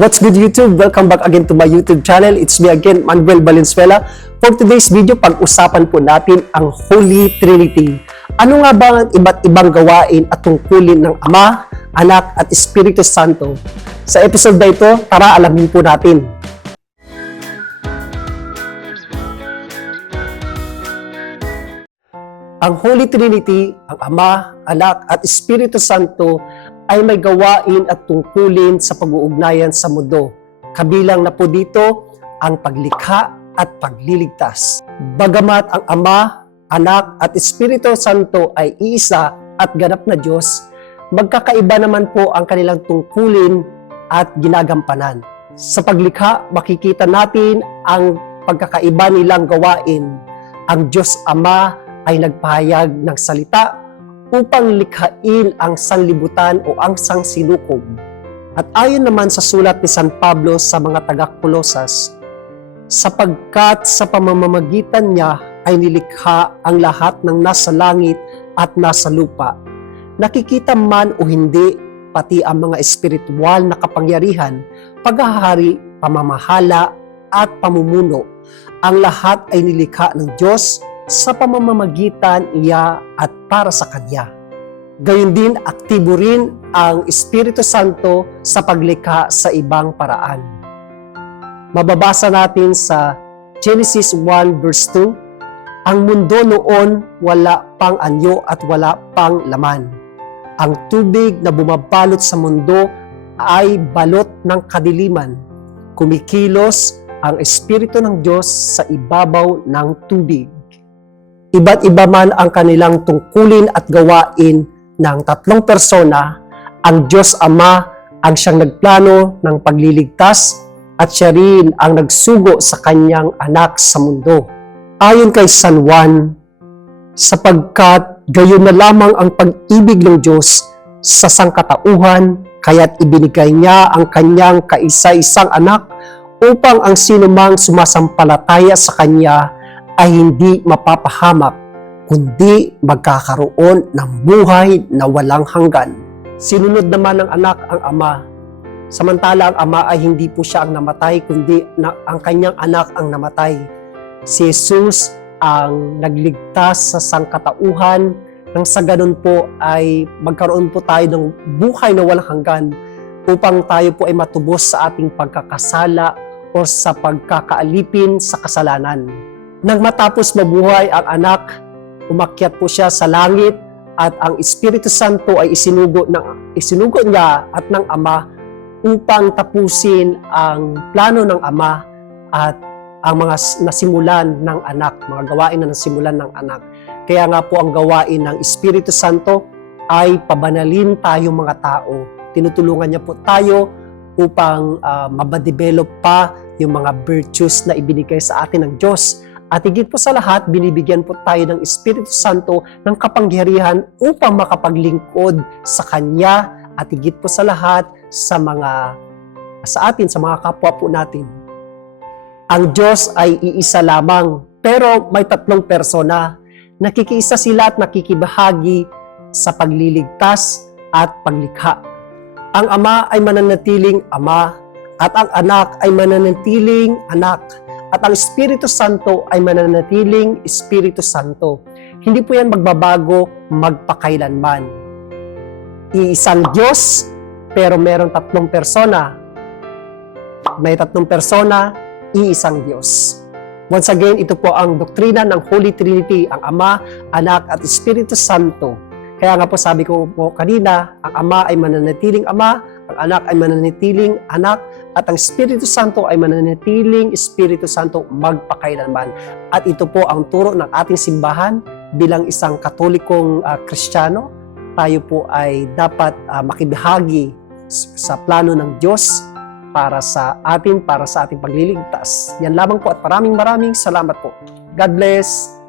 What's good YouTube? Welcome back again to my YouTube channel. It's me again, Manuel Valenzuela. For today's video, pag-usapan po natin ang Holy Trinity. Ano nga ba ang iba't ibang gawain at tungkulin ng Ama, Anak at Espiritu Santo? Sa episode na ito, tara alamin po natin. Ang Holy Trinity, ang Ama, Anak at Espiritu Santo ay may gawain at tungkulin sa pag-uugnayan sa mundo. Kabilang na po dito ang paglikha at pagliligtas. Bagamat ang Ama, Anak at Espiritu Santo ay iisa at ganap na Diyos, magkakaiba naman po ang kanilang tungkulin at ginagampanan. Sa paglikha, makikita natin ang pagkakaiba nilang gawain. Ang Diyos Ama ay nagpahayag ng salita upang likhain ang sanlibutan o ang sangsinukob. At ayon naman sa sulat ni San Pablo sa mga taga-Kolosas, sapagkat sa pamamamagitan niya ay nilikha ang lahat ng nasa langit at nasa lupa. Nakikita man o hindi, pati ang mga espiritual na kapangyarihan, paghahari, pamamahala, at pamumuno. Ang lahat ay nilikha ng Diyos sa pamamamagitan niya at para sa Kanya. Gayun din, aktibo rin ang Espiritu Santo sa paglikha sa ibang paraan. Mababasa natin sa Genesis 1 verse 2, Ang mundo noon wala pang anyo at wala pang laman. Ang tubig na bumabalot sa mundo ay balot ng kadiliman. Kumikilos ang Espiritu ng Diyos sa ibabaw ng tubig iba't iba man ang kanilang tungkulin at gawain ng tatlong persona, ang Diyos Ama ang siyang nagplano ng pagliligtas at siya rin ang nagsugo sa kanyang anak sa mundo. Ayon kay San Juan, sapagkat gayon na lamang ang pag-ibig ng Diyos sa sangkatauhan, kaya't ibinigay niya ang kanyang kaisa-isang anak upang ang sinumang sumasampalataya sa kanya ay hindi mapapahamak, kundi magkakaroon ng buhay na walang hanggan. Sinunod naman ng anak ang ama. Samantala ang ama ay hindi po siya ang namatay, kundi na, ang kanyang anak ang namatay. Si Jesus ang nagligtas sa sangkatauhan nang sa ganun po ay magkaroon po tayo ng buhay na walang hanggan upang tayo po ay matubos sa ating pagkakasala o sa pagkakaalipin sa kasalanan. Nang matapos mabuhay ang anak, umakyat po siya sa langit at ang Espiritu Santo ay isinugo, ng, isinugo niya at ng Ama upang tapusin ang plano ng Ama at ang mga nasimulan ng anak, mga gawain na nasimulan ng anak. Kaya nga po ang gawain ng Espiritu Santo ay pabanalin tayong mga tao. Tinutulungan niya po tayo upang uh, mabadevelop pa yung mga virtues na ibinigay sa atin ng Diyos at higit po sa lahat, binibigyan po tayo ng Espiritu Santo ng kapangyarihan upang makapaglingkod sa Kanya at higit po sa lahat sa mga sa atin, sa mga kapwa po natin. Ang Diyos ay iisa lamang, pero may tatlong persona. Nakikiisa sila at nakikibahagi sa pagliligtas at paglikha. Ang Ama ay mananatiling Ama at ang Anak ay mananatiling Anak at ang Espiritu Santo ay mananatiling Espiritu Santo. Hindi po yan magbabago magpakailanman. Iisang Diyos, pero meron tatlong persona. May tatlong persona, iisang Diyos. Once again, ito po ang doktrina ng Holy Trinity, ang Ama, Anak at Espiritu Santo. Kaya nga po sabi ko po kanina, ang Ama ay mananatiling Ama, ang Anak ay mananatiling Anak, at ang Espiritu Santo ay mananatiling Espiritu Santo magpakailanman. At ito po ang turo ng ating simbahan bilang isang katolikong ah, kristyano. Tayo po ay dapat ah, makibahagi sa plano ng Diyos para sa atin, para sa ating pagliligtas. Yan lamang po at maraming maraming salamat po. God bless!